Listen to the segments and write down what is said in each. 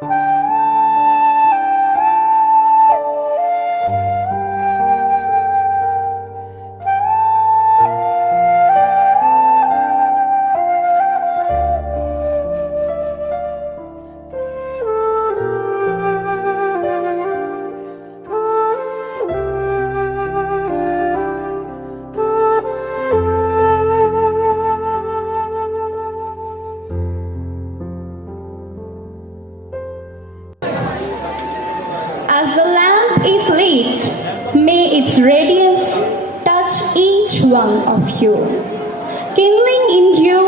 As the lamp is lit, may its radiance touch each one of you, kindling in you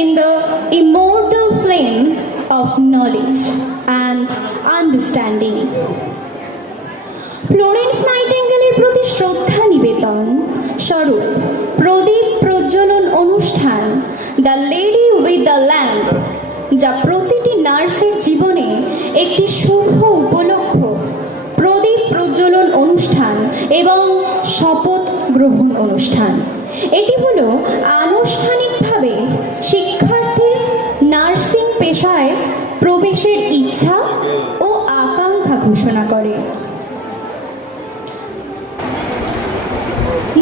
in the immortal flame of knowledge and understanding. Florence নাইটিঙ্গেলের প্রতি শ্রদ্ধা নিবেদন স্বরূপ প্রদীপ প্রজ্বলন অনুষ্ঠান the lady with the lamp, যা প্রতিটি নার্সের জীবনে একটি শুভ উপলক্ষ, প্রদীপ প্রজ্বলন অনুষ্ঠান এবং শপথ গ্রহণ অনুষ্ঠান। এটি হলো আনুষ্ঠানিকভাবে শিক্ষার্থীর নার্সিং পেশায় প্রবেশের ইচ্ছা ও আকাঙ্ক্ষা ঘোষণা করে।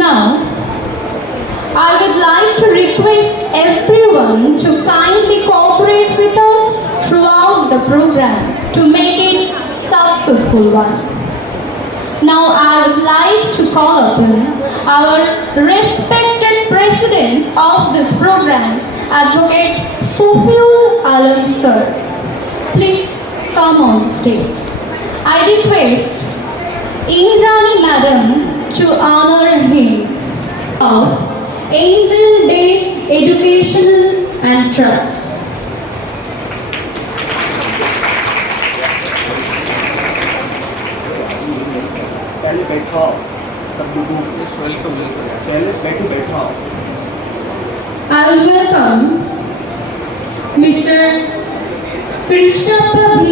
Now, I would like to request everyone to kindly cooperate with us throughout the program to make it successful one. Now, I would like to call upon our respected president of this program, Advocate Sofiul Alam sir. Please come on stage. I request Indrani madam to honor him of Angel Day Education and Trust. पहले बैठो सब लोगों पहले बैठो। I will welcome Mr. Krishnappa V,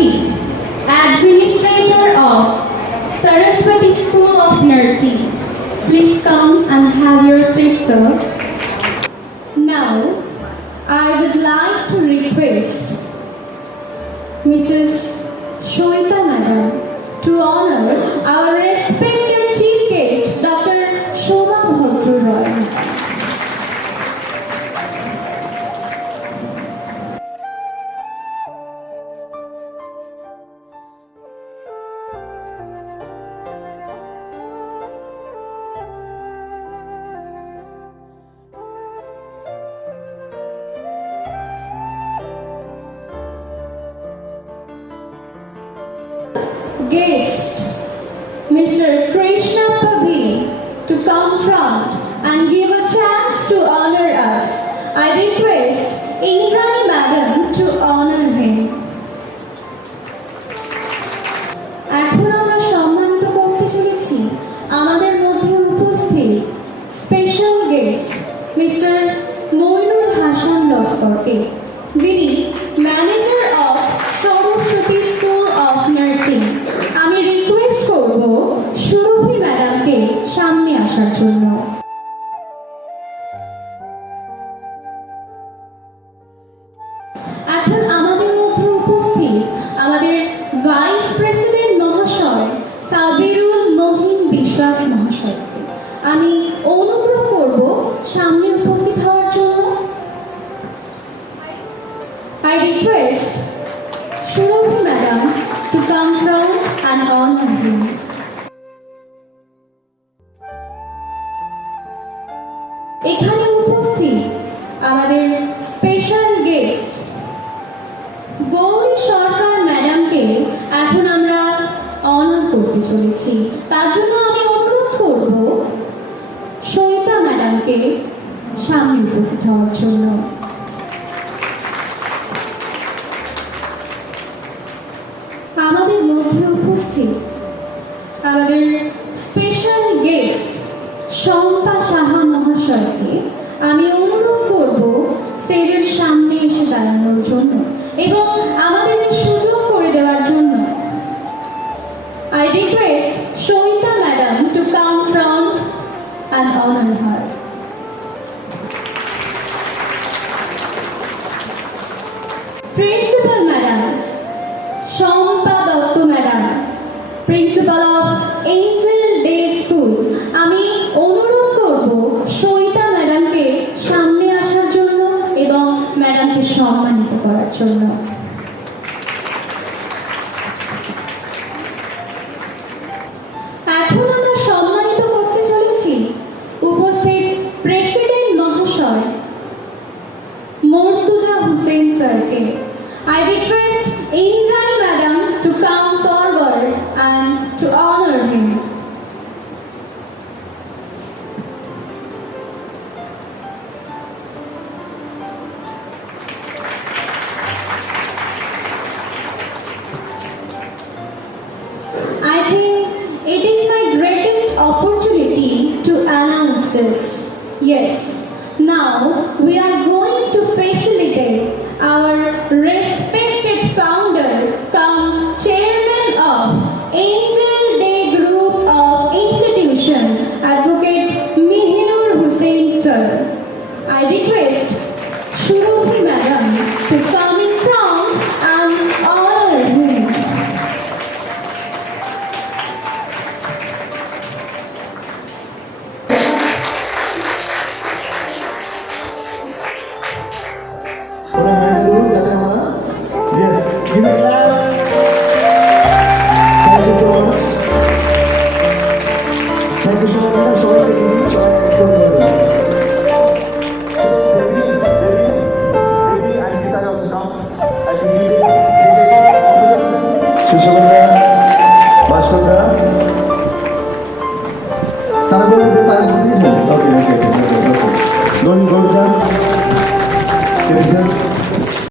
Administrator of Saraswati School of Nursing. Please come and have your seat, sir. Now, I would like to request Mrs. Shoita Madam to honor our respected chief guest, Dr. Shobha Bhadra Roy. Guest, Mr. Krishnappa V, to come front and give a chance to honor us. I request Indrani Madam to honor him. এখন আমরা সম্মানিত করতে চলেছি আমাদের মধ্যে উপস্থিত special guest mister Moinul Hasan লস্করকে, যিনি manager of Saraswati school of nursing. আমি রিকোয়েস্ট করব সুরভি ম্যাডামকে সামনে আসার জন্য। এখন আমাদের মধ্যে উপস্থিত আমাদের ভাইস প্রেসিডেন্ট মহাশয় সাবিরুল মহিন বিশ্বাস মহাশয়কে আমি অনুরোধ করব সামনে উপস্থিত হওয়ার জন্য। I request Shurabhi Madam to come front and honor him. এখানে উপস্থিত আমাদের স্পেশাল গেস্ট গৌরী সরকার ম্যাডামকে এখন আমরা অনার করতে চলেছি। তার জন্য আমি অনুরোধ করব সৈতা ম্যাডামকে সামনে উপস্থিত হওয়ার জন্য। আমাদের মধ্যে উপস্থিত আমাদের স্পেশাল গেস্ট শম্পা সাহা মহাশয়কে আমি অনুরোধ করব স্টেজের সামনে এসে দাঁড়ানোর জন্য এবং আমাদের সুযোগ করে দেওয়ার জন্য। I request Shoita Madam to come front and honor her. Principal Madam Shampa Dutta madam, principal of Angel day school, আমি অনুরোধ করব সইতা ম্যাডামকে সামনে আসার জন্য এবং ম্যাডামকে সম্মানিত করার জন্য। এখন আমরা সম্মানিত করতে চলেছি উপস্থিত প্রেসিডেন্ট মহাশয় মর্তুজা হুসেন স্যারকে। I request Indrani Madam to come forward and to honor him. I think it is my greatest opportunity to announce this. Yes, now we are going to facilitate our respected founder cum chairman of Angel Day Group of Institution, Advocate Mihinoor Hussain sir. I request Shurubhi Madam to come in front and honor him. Yes, give it a clap. Thank you so much. Thank you so much. Sorry, Devi and Gita also come. I can leave it. Sushmita, Bashpatra. তারা